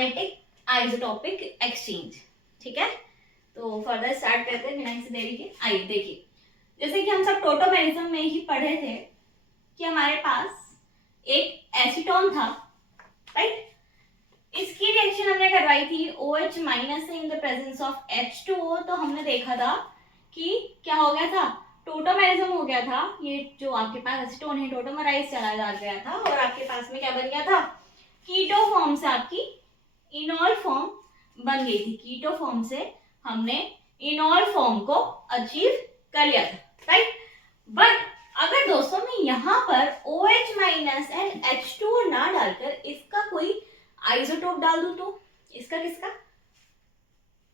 Kinetic isotopic exchange. ठीक है, तो फर्दर स्टार्ट करते हैं बिना किसी देरी के। आइए देखिए, जैसे कि हम सब टोटोमेरिज्म में ही पढ़े थे कि हमारे पास एक एसीटोन था, राइट। इसकी रिएक्शन हमने करवाई थी OH माइनस से in the presence of H2O। तो हमने देखा था कि क्या हो गया था, टोटोमेरिज्म हो गया था। ये जो आपके पास एसीटोन है टोटोमराइज चला जा गया था और आपके पास में क्या बन गया था, कीटो फॉर्म से आपकी इनॉल फॉर्म बन गई थी। कीटो फॉर्म से हमने इनॉल फॉर्म को अचीव कर लिया था, राइट। बट अगर दोस्तों मैं यहाँ पर OH माइनस एंड H2O ना डालकर इसका कोई आइसोटोप डाल दूं तो इसका किसका,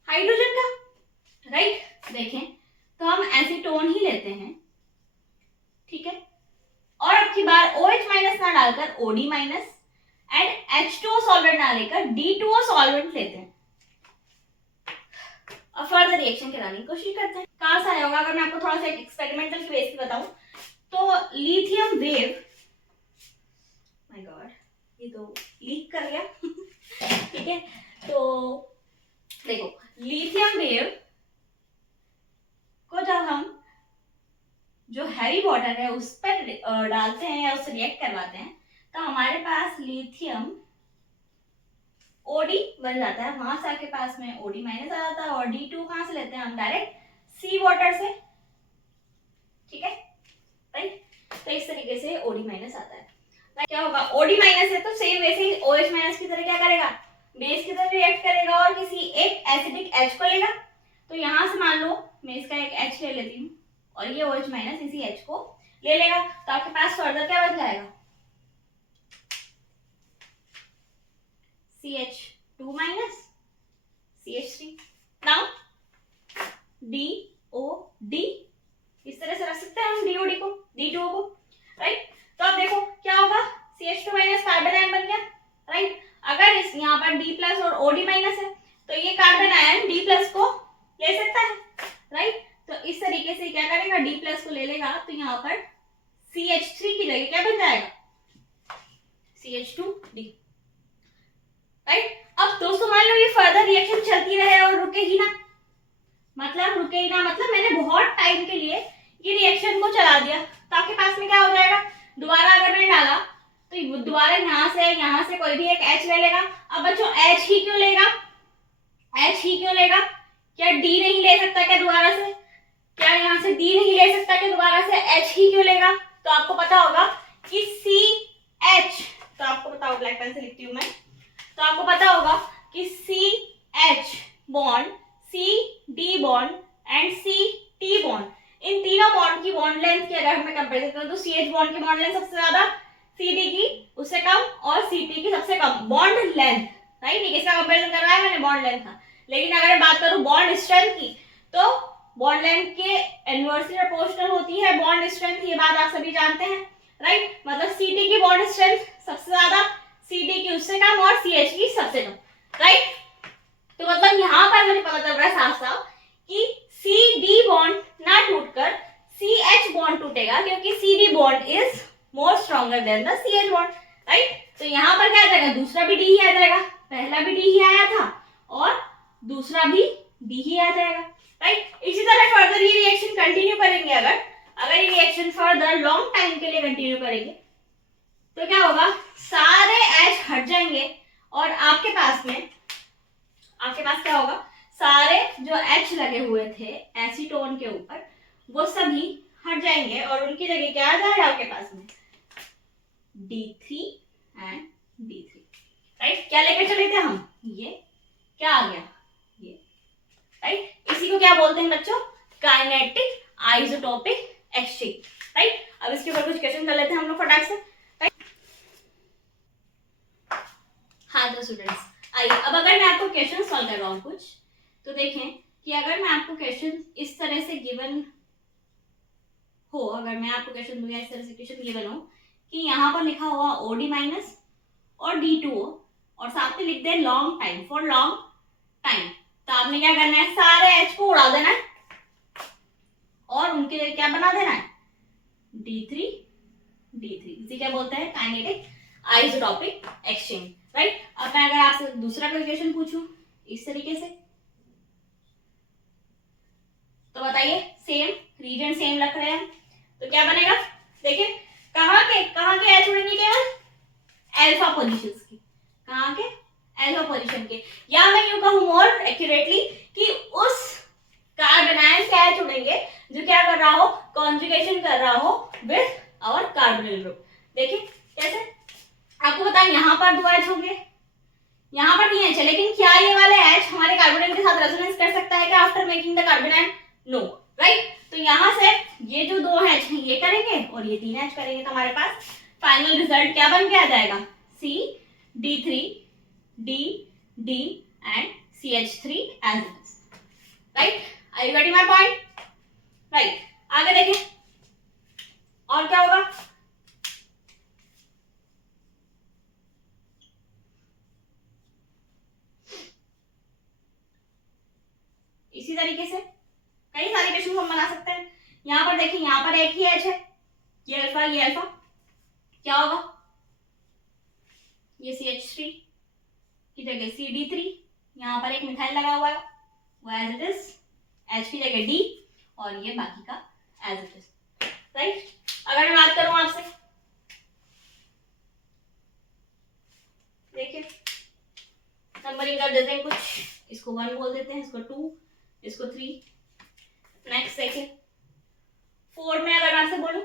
हाइड्रोजन का, राइट। देखें तो हम एसीटोन ही लेते हैं, ठीक है, और अब की बार OH माइनस ना डालकर OD minus and H2O solvent ना लेकर D2O सॉल्वेंट लेते हैं और फर्दर रिएक्शन कराने की कोशिश करते हैं। कहां से आया होगा, अगर मैं आपको थोड़ा सा एक्सपेरिमेंटल की बेस पे बताऊं तो लिथियम वेव, माय गॉड ये तो लीक कर गया ठीक है, तो देखो लिथियम वेव को जब हम जो हैवी वाटर है उस पर डालते हैं या उससे रिएक्ट करवाते हैं तो हमारे पास लिथियम OD बन जाता है। वहां से आपके पास में OD माइनस आ जाता है और D2 कहां से लेते हैं हम, डायरेक्ट सी वाटर से, ठीक है, राइट। तो इस तरीके से OD माइनस आता है। क्या होगा, OD माइनस है तो सेम वैसे ही OH माइनस की तरह क्या करेगा, बेस की तरह रिएक्ट करेगा और किसी एक एसिडिक H को लेगा। तो यहां से मान लो मैं इसका एक H ले लेती हूँ और ये OH माइनस इसी H को ले लेगा, तो आपके पास फर्दर क्या बन जाएगा, CH2 minus CH3। Now DOD, इस तरह से रख सकते हैं हम DOD को, D2O को, राइट। तो अब देखो क्या होगा, CH2 माइनस कार्बन आयन बन गया, राइट। अगर इस यहाँ पर D प्लस और OD माइनस है तो ये कार्बन आयन D प्लस को ले सकता है, राइट। तो इस तरीके से क्या करेगा, D प्लस को ले लेगा तो यहाँ पर CH3 की जगह क्या बन जाएगा, CH2D, राइट। अब दोस्तों मान लो ये फर्दर रिएक्शन चलती रहे और रुकेगी ना, मतलब रुकेगी ना, मतलब मैंने बहुत टाइम के लिए ये रिएक्शन को चला दिया तो आपके पास में क्या हो जाएगा, दोबारा अगर मैंने डाला तो दोबारा यहाँ से कोई भी एक H ले लेगा। अब बच्चों H ही क्यों लेगा, H ही क्यों लेगा, क्या D नहीं ले सकता क्या दोबारा से, क्या यहाँ से D नहीं ले सकता क्या दोबारा से, H ही क्यों लेगा। तो आपको पता होगा कि CH, तो आपको पता होगा, ब्लैक पेन से लिखती हूँ मैं, तो आपको पता होगा कि CH bond, CD bond and CT bond, इन तीनों बॉन्ड की बॉन्ड लेंथ की अगर मैं कंपेरिजन करूं तो CH बॉन्ड की बॉन्ड लेंथ सबसे ज्यादा, CD की उससे कम और CT की सबसे कम बॉन्ड लेंथ, राइट। इसका कंपेरिजन कर रहा है मैंने बॉन्ड लेंथ का, लेकिन अगर मैं बात करूं बॉन्ड स्ट्रेंथ की तो बॉन्ड लेंथ के इनवर्सली प्रोपोर्शनल होती है बॉन्ड स्ट्रेंथ, ये बात आप सभी जानते हैं, राइट। मतलब CD की बॉन्ड स्ट्रेंथ सबसे ज्यादा, CD की उससे कम और CH की सबसे कम, राइट। तो मतलब यहाँ पर मुझे पता चल रहा है साफ साफ कि CD बॉन्ड ना टूटकर CH बॉन्ड टूटेगा क्योंकि CD bond is more stronger than the CH bond, right. तो यहाँ पर क्या आ जाएगा, दूसरा भी D ही आ जाएगा, पहला भी D ही आया था और दूसरा भी D ही आ जाएगा, राइट। इसी तरह फर्दर ये रिएक्शन कंटिन्यू करेंगे, अगर ये रिएक्शन फर्दर लॉन्ग टाइम के लिए कंटिन्यू करेंगे तो क्या होगा, सारे H हट जाएंगे और आपके पास क्या होगा, सारे जो H लगे हुए थे एसीटोन के ऊपर वो सभी हट जाएंगे और उनकी जगह क्या आ जाएगा आपके पास में, D3 एंड D3, राइट। क्या लेकर चले थे हम, ये क्या आ गया, ये, राइट। इसी को क्या बोलते हैं बच्चों, काइनेटिक आइसोटोपिक एक्सचेंज, राइट। अब इसके ऊपर कुछ क्वेश्चन कर लेते हैं हम लोग फटाक से। हाँ तो स्टूडेंट्स आइए, अब अगर मैं आपको क्वेश्चन सॉल्व करवाऊं कुछ, तो देखें कि अगर मैं आपको क्वेश्चन इस तरह से गिवन हो, अगर मैं आपको क्वेश्चन दूंगा इस तरह से क्वेश्चन गिवन हो कि यहाँ पर लिखा हुआ OD माइनस और D2O और साथ में लिख दे long time, for long time, तो आपने क्या करना है, सारे H को उड़ा देना है और उनके लिए क्या बना देना है, D3, इसे क्या बोलते हैं, काइनेटिक आइसोटोपिक एक्सचेंज, राइट। अब मैं अगर आपसे दूसरा क्वेश्चन पूछूं इस तरीके से, तो बताइए, सेम रीजन सेम रख रहे हैं तो क्या बनेगा, देखिए कहाँ के एच उड़ेंगे, केवल अल्फा पोजीशंस की, कहाँ के, अल्फा पोजीशन के, या मैं यूं कहूं मोर एक्यूरेटली कि उस कार्बन आयन के एच उड़ेंगे जो क्या कर रहा हो, कॉन्जुगेशन कर रहा हो विद आवर कार्बोनिल ग्रुप। देखिए कैसे, आपको बताएं यहाँ पर 2 एच होंगे, यहाँ पर 3 एच है, लेकिन क्या ये वाले एच हमारे कार्बोनिल के साथ रेजोनेंस कर सकता है क्या after making the carbon ion, no, right. तो यहाँ से ये जो 2 एच हैं ये करेंगे और ये 3 एच करेंगे, तो हमारे पास फाइनल रिजल्ट क्या बन के आ जाएगा, C, D, D and CH3 as it is, right? Are you getting my point? Right. आगे देखें और क्या होगा, इसी तरीके से कई सारे क्वेश्चन हम बना सकते हैं। यहाँ पर देखिए, यहाँ पर एक ही एच है, ये अल्फा, क्या होगा, ये CH3 की जगह CD3, यहाँ पर एक मिथाइल लगा हुआ है वो एज इट इज, H की जगह D, और ये बाकी का एज इट इज, राइट। अगर मैं बात करूं आपसे, देखिए नंबरिंग कर देते हैं कुछ, इसको 1 बोल देते हैं, इसको 2, इसको 3, नेक्स्ट देखिए 4 में अगर मैं आपसे बोलूं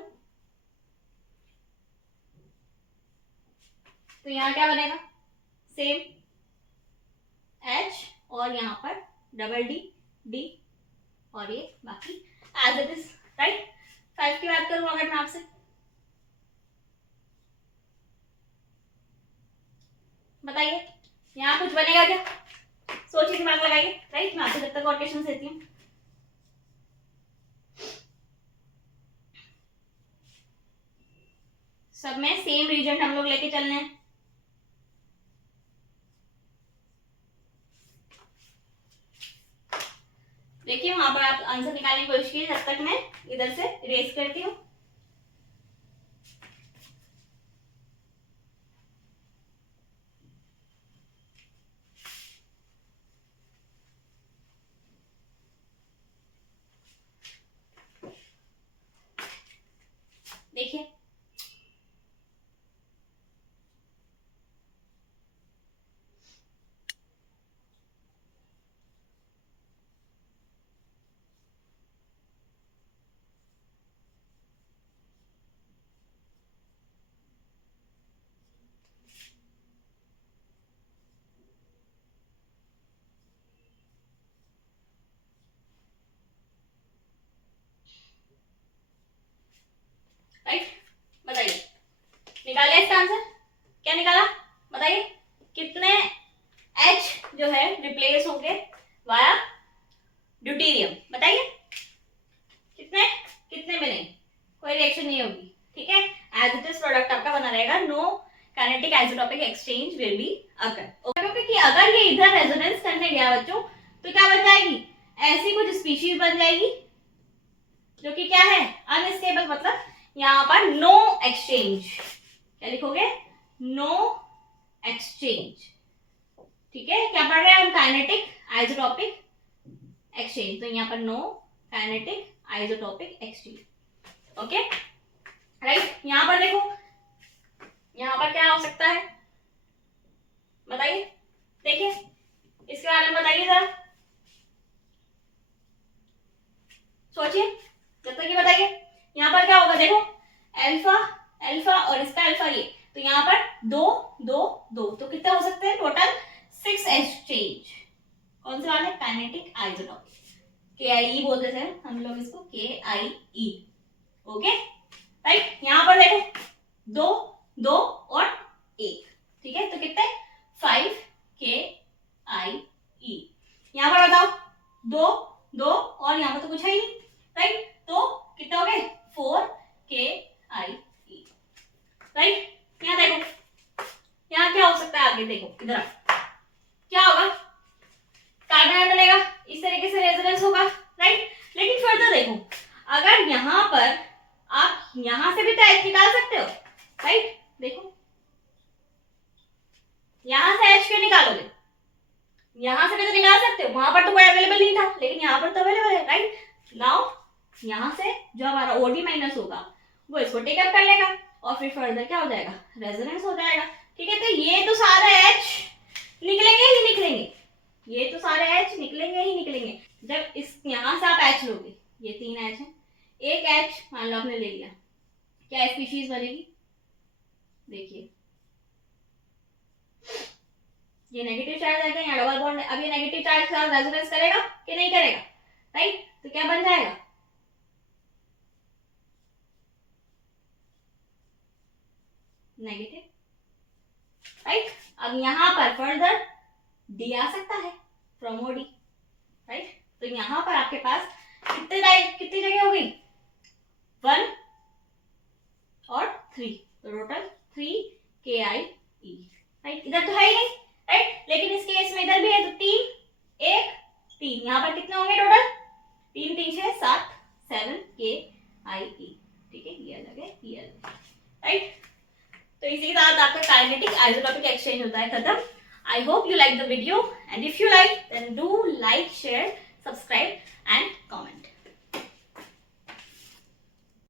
तो यहाँ क्या बनेगा, सेम H और यहाँ पर डबल D और ये बाकी एज इट इज, राइट। 5 की बात करूं अगर मैं आपसे, बताइए यहाँ कुछ बनेगा क्या, सोचिए, दिमाग लगाइए, राइट। मैं आपसे जब तक और क्वेश्चन देती हूँ, सब में सेम रीजन हम लोग लेके चलने हैं। देखिए वहां पर आप आंसर निकालने की कोशिश कीजिए, जब तक मैं इधर से इरेज करती हूँ। देखिए राइट, बताइए निकालिए इसका आंसर, क्या निकाला, बताइए कितने H जो है रिप्लेस होंगे वाया ड्यूटेरियम, बताइए कितने, कितने में नहीं, कोई रिएक्शन नहीं होगी, ठीक है, एज इट इज प्रोडक्ट आपका बना रहेगा, no kinetic isotopic exchange will be occur, okay. कि अगर ये इधर रेजोनेंस करने गया बच्चों तो क्या बन जाएगी, ऐसी कुछ स्पीशीज बन जाएगी जो कि क्या है, अनस्टेबल, मतलब यहाँ पर नो एक्सचेंज, क्या लिखोगे, नो एक्सचेंज, ठीक है। क्या पढ़ रहे हैं हम, काइनेटिक आइसोटोपिक एक्सचेंज, तो यहाँ पर no kinetic isotopic exchange, okay, right. यहाँ पर देखो, यहाँ पर क्या हो सकता है, बताइए, देखिए इसके बारे में बताइए जरा, सोचिए जब तक ये बताइए। यहाँ पर क्या होगा, देखो अल्फा और इसका अल्फा ये, तो यहाँ पर 2 2 2, तो कितने हो सकते हैं टोटल, 6 एक्सचेंज, कौन से वाले, काइनेटिक आइसोटोपिक, KIE बोलते थे हम लोग इसको, KIE, ओके, राइट। यहाँ पर देखो 2 2 और 1, ठीक है, तो कितने, 5 KIE, यहाँ पर बताओ 2 2 और यहाँ पर तो कुछ है ही नहीं, राइट, तो कितने हो गए, 4 KIE, राइट। यहाँ देखो, यहाँ क्या हो सकता है आगे, देखो इधर क्या होगा, कार्बन आयन बनेगा, इस तरीके से रेजोनेंस होगा, राइट। लेकिन फर्दर देखो, अगर यहाँ पर आप यहाँ से भी तो H निकाल सकते हो, राइट, देखो यहाँ वहां पर तो कोई अवेलेबल नहीं था, लेकिन यहाँ पर तो अवेलेबल है, राइट। नाउ यहाँ से जो हमारा ओडी माइनस होगा वो इसको टेकअप कर लेगा और फिर फर्दर क्या हो जाएगा, रेजोनेंस हो जाएगा, ठीक है। तो ये तो सारे एच निकलेंगे ही निकलेंगे, ये तो सारे एच निकलेंगे ही निकलेंगे। जब इस यहां से आप एच लोगे, ये 3 एच है, एक एच मान लो आपने ले लिया, क्या स्पीशीज बनेगी, देखिए ये नेगेटिव चार्ज आएगा, यहाँ डबल बॉन्ड है, अब ये नेगेटिव चार्ज के साथ रेजोनेंस करेगा कि नहीं करेगा, राइट। तो क्या बन जाएगा, नेगेटिव, राइट। अब यहां पर फर्दर डी आ सकता है फ्रॉम ओडी, राइट। तो यहां पर आपके पास कितनी जगह हो गई, 1 और 3, तो टोटल 3 KIE, राइट। इधर तो है ही नहीं, राइट, लेकिन इस केस में इधर भी है, तो 3 1 3, यहाँ पर कितने होंगे टोटल, 3 3 6 7 7 KIE, ठीक है, ये अलग है, ये अलग है, राइट। तो इसी के साथ आपका काइनेटिक आइसोटोपिक एक्सचेंज होता है खत्म। I hope you like the video, and if you like then do like, share, subscribe and comment.